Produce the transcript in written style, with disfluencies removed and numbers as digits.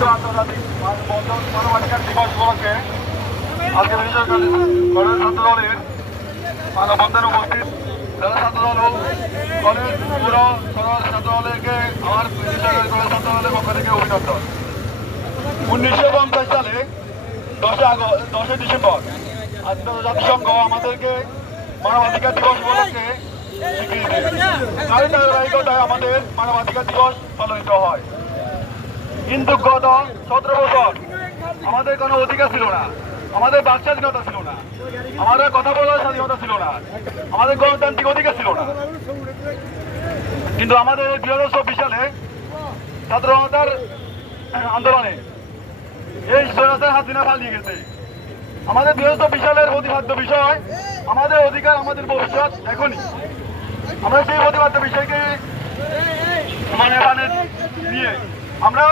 বিশ্ব আন্তর্জাতিক মানবাধিকার দিবস উপলক্ষে আজকে বিভিন্ন কলেজ ছাত্র দলের মানববন্ধনে উপস্থিত যারা ছাত্র দল কলেজ ছাত্র দলকে আমার কলেজ ছাত্র দলের পক্ষ থেকে অভিনন্দন। 1950 সালে 10 ডিসেম্বর জাতিসংঘ আমাদেরকে মানবাধিকার দিবস উপলক্ষে স্বীকৃতি দেয়। তারই ধারাবাহিকতায় আমাদের মানবাধিকার দিবস পালিত হয়। কিন্তু গত 17 বছর আমাদের কোনো অধিকার ছিল না, আমাদের বাক স্বাধীনতা ছিল না, আমাদের কথা বলার স্বাধীনতা ছিল না, আমাদের গণতান্ত্রিক অধিকার ছিল না। কিন্তু আমাদের 2024 সালে ছাত্র জনতার আন্দোলনে এই স্বৈরাচার হাসিনা পালিয়ে গেছে। আমাদের 2024 সালের প্রতিবাদ্য বিষয় আমাদের অধিকার, আমাদের ভবিষ্যৎ এখনই। আমরা সেই প্রতিবাদ্য বিষয়কে মানে নিয়ে আমরা